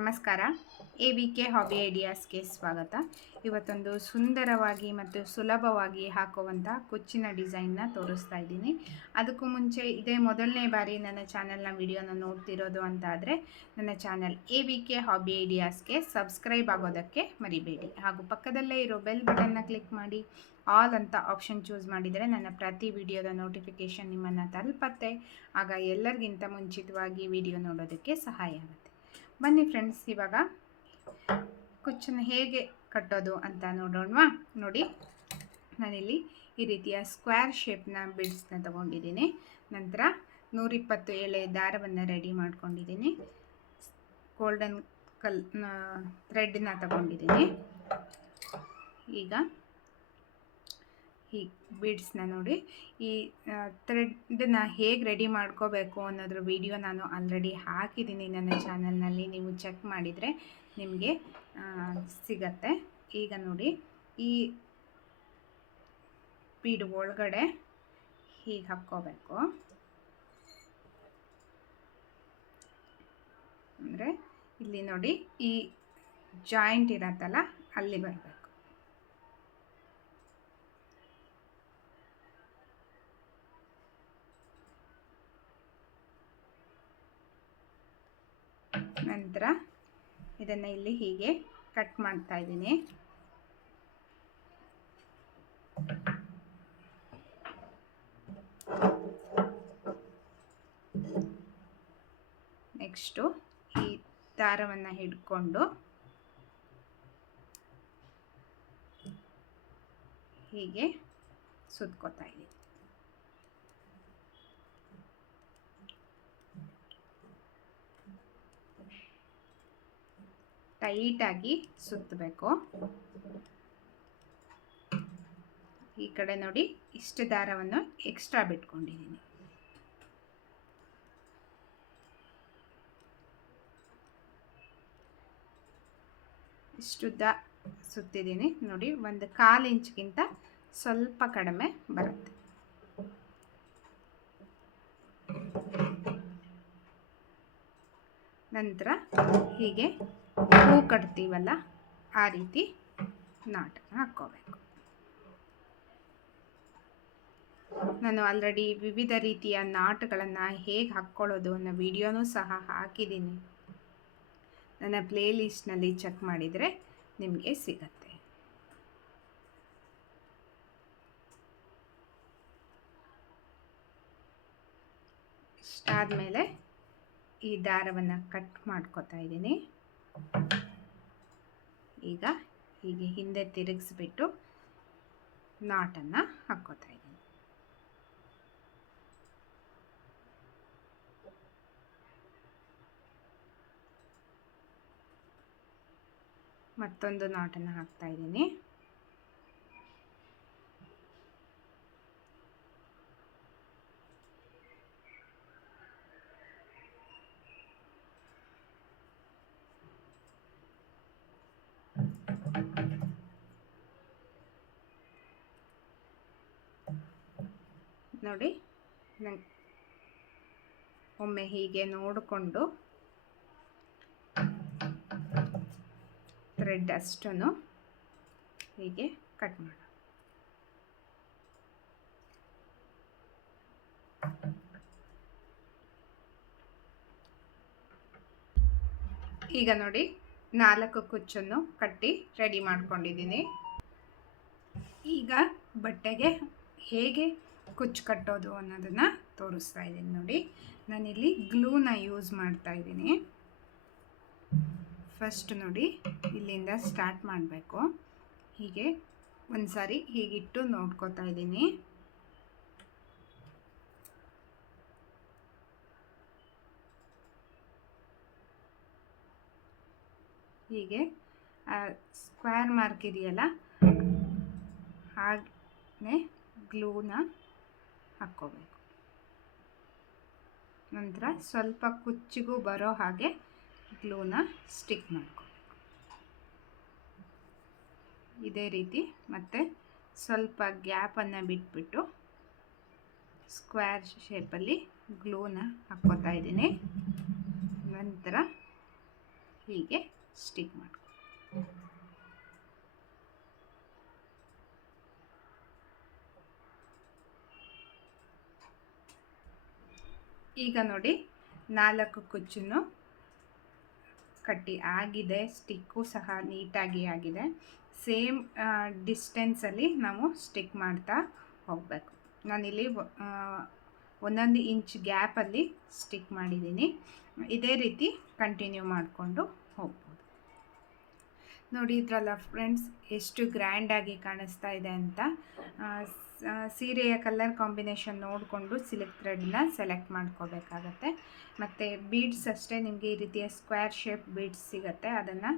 ನಮಸ್ಕಾರ. A V K hobby ಐಡಿಯಾಸ್ಗೆ ಸ್ವಾಗತ. ಇವತ್ತೊಂದು ಸುಂದರವಾಗಿ ಮತ್ತು ಸುಲಭವಾಗಿ ಹಾಕುವಂಥ ಕುಚ್ಚಿನ ಡಿಸೈನ್ನ ತೋರಿಸ್ತಾ ಇದ್ದೀನಿ. ಅದಕ್ಕೂ ಮುಂಚೆ ಇದೇ ಮೊದಲನೇ ಬಾರಿ ನನ್ನ ಚಾನಲ್ನ ವಿಡಿಯೋನ ನೋಡ್ತಿರೋದು ಅಂತ ಆದರೆ ನನ್ನ channel A V K hobby ಐಡಿಯಾಸ್ಗೆ subscribe ಆಗೋದಕ್ಕೆ ಮರಿಬೇಡಿ. ಹಾಗೂ ಪಕ್ಕದಲ್ಲೇ ಇರೋ ಬೆಲ್ ಬಟನ್ನ ಕ್ಲಿಕ್ ಮಾಡಿ, ಆಲ್ ಅಂತ ಆಪ್ಷನ್ ಚೂಸ್ ಮಾಡಿದರೆ ನನ್ನ ಪ್ರತಿ ವಿಡಿಯೋದ ನೋಟಿಫಿಕೇಷನ್ ನಿಮ್ಮನ್ನು ತಲುಪತ್ತೆ. ಆಗ ಎಲ್ಲರಿಗಿಂತ ಮುಂಚಿತವಾಗಿ ವಿಡಿಯೋ ನೋಡೋದಕ್ಕೆ ಸಹಾಯ ಆಗುತ್ತೆ. ಬನ್ನಿ ಫ್ರೆಂಡ್ಸ್ ಇವಾಗ ಕುಚ್ಚನ್ನು ಹೇಗೆ ಕಟ್ಟೋದು ಅಂತ ನೋಡೋಣವಾ? ನೋಡಿ, ನಾನಿಲ್ಲಿ ಈ ರೀತಿಯ ಸ್ಕ್ವೇರ್ ಶೇಪ್ನ ಬಿಡ್ಸ್ನ ತಗೊಂಡಿದ್ದೀನಿ. ನಂತರ ನೂರಿಪ್ಪತ್ತು ಎಳೆ ದಾರವನ್ನು ರೆಡಿ ಮಾಡ್ಕೊಂಡಿದ್ದೀನಿ. ಗೋಲ್ಡನ್ ಕಲ್ ಥ್ರೆಡ್ನ ತಗೊಂಡಿದ್ದೀನಿ. ಈಗ ಈ ಬೀಡ್ಸ್ನ ನೋಡಿ. ಈ ಥ್ರೆಡ್ನ ಹೇಗೆ ರೆಡಿ ಮಾಡ್ಕೋಬೇಕು ಅನ್ನೋದ್ರ ವಿಡಿಯೋ ನಾನು ಆಲ್ರೆಡಿ ಹಾಕಿದ್ದೀನಿ ನನ್ನ ಚಾನಲ್ನಲ್ಲಿ. ನೀವು ಚೆಕ್ ಮಾಡಿದರೆ ನಿಮಗೆ ಸಿಗತ್ತೆ. ಈಗ ನೋಡಿ, ಈ ಬೀಡ್ ಒಳಗಡೆ ಹೀಗೆ ಹಾಕ್ಕೋಬೇಕು? ಅಂದರೆ ಇಲ್ಲಿ ನೋಡಿ, ಈ ಜಾಯಿಂಟ್ ಇರತ್ತಲ್ಲ, ಅಲ್ಲಿ ಬರಬೇಕು ನಂತರ ಇದನ್ನು ಇಲ್ಲಿ ಹೀಗೆ ಕಟ್ ಮಾಡ್ತಾ ಇದ್ದೀನಿ. ನೆಕ್ಸ್ಟು ಈ ದಾರವನ್ನು ಹಿಡ್ಕೊಂಡು ಹೀಗೆ ಸುತ್ಕೋತಾ ಇದ್ದೀನಿ. ಟೈಟಾಗಿ ಸುತ್ತಬೇಕು. ಈ ಕಡೆ ನೋಡಿ ಇಷ್ಟು ದಾರವನ್ನು ಎಕ್ಸ್ಟ್ರಾ ಬಿಟ್ಕೊಂಡಿದ್ದೀನಿ. ಇಷ್ಟು ದ ಸುತ್ತಿದ್ದೀನಿ. ನೋಡಿ, ಒಂದು ಕಾಲು ಇಂಚ್ಗಿಂತ ಸ್ವಲ್ಪ ಕಡಿಮೆ ಬರುತ್ತೆ. ನಂತರ ಹೀಗೆ ಹೂ ಕಟ್ತೀವಲ್ಲ ಆ ರೀತಿ ನಾಟ್ ಹಾಕ್ಕೋಬೇಕು. ನಾನು ಆಲ್ರೆಡಿ ವಿವಿಧ ರೀತಿಯ ನಾಟ್ಗಳನ್ನು ಹೇಗೆ ಹಾಕ್ಕೊಳ್ಳೋದು ಅನ್ನೋ ವಿಡಿಯೋನೂ ಸಹ ಹಾಕಿದ್ದೀನಿ. ನನ್ನ ಪ್ಲೇಲಿಸ್ಟ್ನಲ್ಲಿ ಚೆಕ್ ಮಾಡಿದರೆ ನಿಮಗೆ ಸಿಗತ್ತೆ. ಇಷ್ಟಾದಮೇಲೆ ಈ ದಾರವನ್ನು ಕಟ್ ಮಾಡ್ಕೊತಾ ಇದ್ದೀನಿ. ಈಗ ಹೀಗೆ ಹಿಂದೆ ತಿರುಗಿಸ್ಬಿಟ್ಟು ನಾಟನ್ನು ಹಾಕ್ಕೋತಾ ಇದ್ದೀನಿ. ಮತ್ತೊಂದು ನಾಟನ್ನು ಹಾಕ್ತಾ ಇದ್ದೀನಿ. ನೋಡಿ ನಂಗೆ ಒಮ್ಮೆ ಹೀಗೆ ನೋಡಿಕೊಂಡು ಥ್ರೆಡ್ ಅಷ್ಟನ್ನು ಹೀಗೆ ಕಟ್ ಮಾಡ ಈಗ ನೋಡಿ, ನಾಲ್ಕು ಕುಚ್ಚನ್ನು ಕಟ್ಟಿ ರೆಡಿ ಮಾಡ್ಕೊಂಡಿದ್ದೀನಿ. ಈಗ ಬಟ್ಟೆಗೆ ಹೇಗೆ ಕುಚ್ಚು ಕಟ್ಟೋದು ಅನ್ನೋದನ್ನು ತೋರಿಸ್ತಾ ಇದ್ದೀನಿ ನೋಡಿ. ನಾನಿಲ್ಲಿ ಗ್ಲೂನ ಯೂಸ್ ಮಾಡ್ತಾ ಇದ್ದೀನಿ. ಫಸ್ಟ್ ನೋಡಿ, ಇಲ್ಲಿಂದ ಸ್ಟಾರ್ಟ್ ಮಾಡಬೇಕು. ಹೀಗೆ ಒಂದು ಸಾರಿ ಹೀಗಿಟ್ಟು ನೋಡ್ಕೋತಾ ಇದ್ದೀನಿ. ಹೀಗೆ ಸ್ಕ್ವೇರ್ ಮಾರ್ಕ್ ಇದೆಯಲ್ಲ? ಹಾಗೆ ಗ್ಲೂನ ಹಾಕ್ಕೋಬೇಕು. ನಂತರ ಸ್ವಲ್ಪ ಕುಚ್ಚಿಗೂ ಬರೋ ಹಾಗೆ ಗ್ಲೂನ ಸ್ಟಿಕ್ ಮಾಡ್ಕೋಬೇಕು. ಇದೇ ರೀತಿ ಮತ್ತೆ ಸ್ವಲ್ಪ ಗ್ಯಾಪನ್ನು ಬಿಟ್ಬಿಟ್ಟು ಸ್ಕ್ವೇರ್ ಶೇಪಲ್ಲಿ ಗ್ಲೂನ ಹಾಕ್ಕೋತಾ ಇದ್ದೀನಿ. ನಂತರ ಹೀಗೆ ಸ್ಟಿಕ್ ಮಾಡ್ಕೊ ಈಗ ನೋಡಿ, ನಾಲ್ಕು ಕುಚ್ಚನ್ನು ಕಟ್ಟಿ ಆಗಿದೆ, ಸ್ಟಿಕ್ಕು ಸಹ ನೀಟಾಗಿ ಆಗಿದೆ. ಸೇಮ್ ಡಿಸ್ಟೆನ್ಸಲ್ಲಿ ನಾವು ಸ್ಟಿಕ್ ಮಾಡ್ತಾ ಹೋಗಬೇಕು. ನಾನಿಲ್ಲಿ ಒಂದೊಂದು ಇಂಚ್ ಗ್ಯಾಪಲ್ಲಿ ಸ್ಟಿಕ್ ಮಾಡಿದ್ದೀನಿ. ಇದೇ ರೀತಿ ಕಂಟಿನ್ಯೂ ಮಾಡಿಕೊಂಡು ಹೋಗ್ಬೋದು. ನೋಡಿ ಇದ್ರಲ್ಲ ಫ್ರೆಂಡ್ಸ್, ಎಷ್ಟು ಗ್ರ್ಯಾಂಡಾಗಿ ಕಾಣಿಸ್ತಾ ಇದೆ ಅಂತ. ಸೀರೆಯ ಕಲರ್ ಕಾಂಬಿನೇಷನ್ ನೋಡಿಕೊಂಡು ಸಿಲ್ಕ್ ಥ್ರೆಡ್ನ ಸೆಲೆಕ್ಟ್ ಮಾಡ್ಕೋಬೇಕಾಗತ್ತೆ. ಮತ್ತು ಬೀಡ್ಸ್ ಅಷ್ಟೇ, ನಿಮಗೆ ಈ ರೀತಿಯ ಸ್ಕ್ವೇರ್ ಶೇಪ್ ಬೀಡ್ಸ್ ಸಿಗುತ್ತೆ, ಅದನ್ನು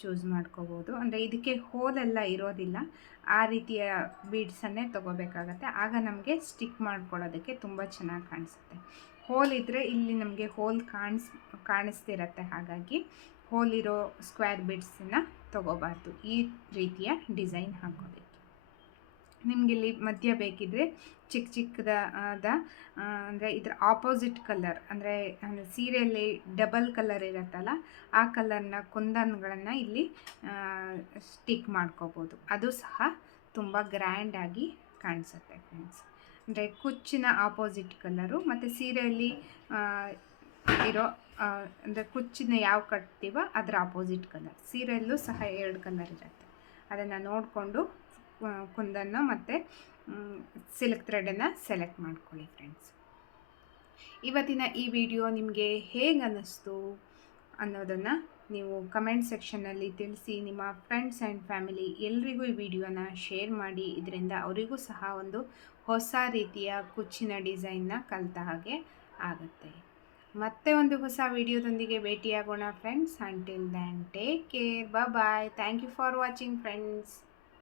ಚೂಸ್ ಮಾಡ್ಕೋಬೋದು. ಅಂದರೆ ಇದಕ್ಕೆ ಹೋಲೆಲ್ಲ ಇರೋದಿಲ್ಲ, ಆ ರೀತಿಯ ಬೀಡ್ಸನ್ನೇ ತೊಗೋಬೇಕಾಗತ್ತೆ. ಆಗ ನಮಗೆ ಸ್ಟಿಕ್ ಮಾಡ್ಕೊಳ್ಳೋದಕ್ಕೆ ತುಂಬ ಚೆನ್ನಾಗಿ ಕಾಣಿಸುತ್ತೆ. ಹೋಲ್ ಇದ್ದರೆ ಇಲ್ಲಿ ನಮಗೆ ಹೋಲ್ ಕಾಣಿಸ್, ಕಾಣಿಸ್ತಿರತ್ತೆ, ಹಾಗಾಗಿ ಹೋಲ್ ಇರೋ ಸ್ಕ್ವೇರ್ ಬೀಡ್ಸನ್ನು ತೊಗೋಬಾರ್ದು. ಈ ರೀತಿಯ ಡಿಸೈನ್ ಹಾಕೋದಕ್ಕೆ. ನಿಮಗೆ ಇಲ್ಲಿ ಮಧ್ಯ ಬೇಕಿದ್ರೆ ಚಿಕ್ಕ ಚಿಕ್ಕದ ಆದ ಅಂದರೆ ಇದರ ಆಪೋಸಿಟ್ ಕಲರ್ ಅಂದರೆ ಸೀರೆಯಲ್ಲಿ ಡಬಲ್ ಕಲರ್ ಇರುತ್ತಲ್ಲ, ಆ ಕಲರ್ನ ಕುಂದನ್ಗಳನ್ನು ಇಲ್ಲಿ ಸ್ಟಿಕ್ ಮಾಡ್ಕೋಬೋದು. ಅದು ಸಹ ತುಂಬ ಗ್ರ್ಯಾಂಡಾಗಿ ಕಾಣಿಸುತ್ತೆ ಫ್ರೆಂಡ್ಸ್ ಅಂದರೆ ಕುಚ್ಚಿನ ಆಪೋಸಿಟ್ ಕಲರು ಮತ್ತು ಸೀರೆಯಲ್ಲಿ ಇರೋ ಅಂದರೆ ಕುಚ್ಚಿನ ಯಾವ ಕಟ್ತೀವೋ ಅದರ ಆಪೋಸಿಟ್ ಕಲರ್ ಸೀರೆಯಲ್ಲೂ ಸಹ ಎರಡು ಕಲರ್ ಇರುತ್ತೆ. ಅದನ್ನು ನೋಡಿಕೊಂಡು ಕುಂದನ್ನು ಮತ್ತು ಸಿಲ್ಕ್ ಥ್ರೆಡನ್ನು ಸೆಲೆಕ್ಟ್ ಮಾಡ್ಕೊಳ್ಳಿ ಫ್ರೆಂಡ್ಸ್ ಇವತ್ತಿನ ಈ ವಿಡಿಯೋ ನಿಮಗೆ ಹೇಗೆ ಅನ್ನಿಸ್ತು ಅನ್ನೋದನ್ನು ನೀವು ಕಮೆಂಟ್ ಸೆಕ್ಷನ್ನಲ್ಲಿ ತಿಳಿಸಿ ನಿಮ್ಮ ಫ್ರೆಂಡ್ಸ್ ಆ್ಯಂಡ್ ಫ್ಯಾಮಿಲಿ ಎಲ್ರಿಗೂ ಈ ವಿಡಿಯೋನ ಶೇರ್ ಮಾಡಿ, ಇದರಿಂದ ಅವರಿಗೂ ಸಹ ಒಂದು ಹೊಸ ರೀತಿಯ ಕುಚ್ಚಿನ ಡಿಸೈನ್ನ ಕಲಿತ ಹಾಗೆ ಆಗುತ್ತೆ. ಮತ್ತೆ ಒಂದು ಹೊಸ ವಿಡಿಯೋದೊಂದಿಗೆ ಭೇಟಿಯಾಗೋಣ friends until then take care bye thank you for watching friends